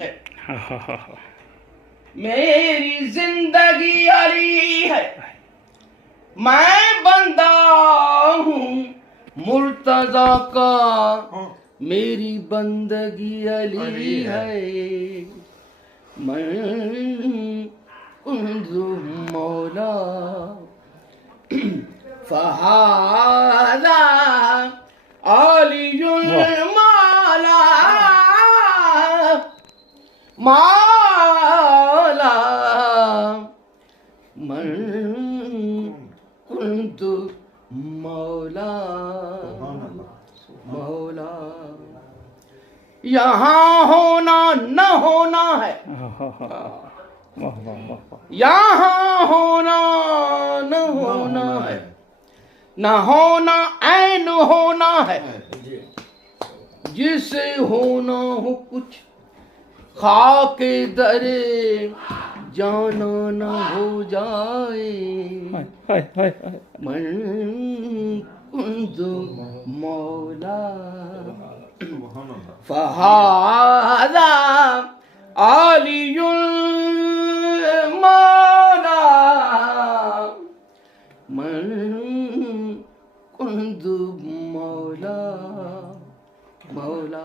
ہے میری زندگی علی ہے میں بندہ ہوں مرتضی کا میری بندگی علی ہے میں کنز مولا فہذا علی مولا مولا من کنت مولا مولا یہاں ہونا نہ ہونا ہے یہاں ہونا نہ ہونا ہے نہ ہونا عین ہونا ہے جسے ہونا ہو کچھ خاک درے جانا نہ ہو جائے من کنت مولا فہذا علی مولا من کنت مولا مولا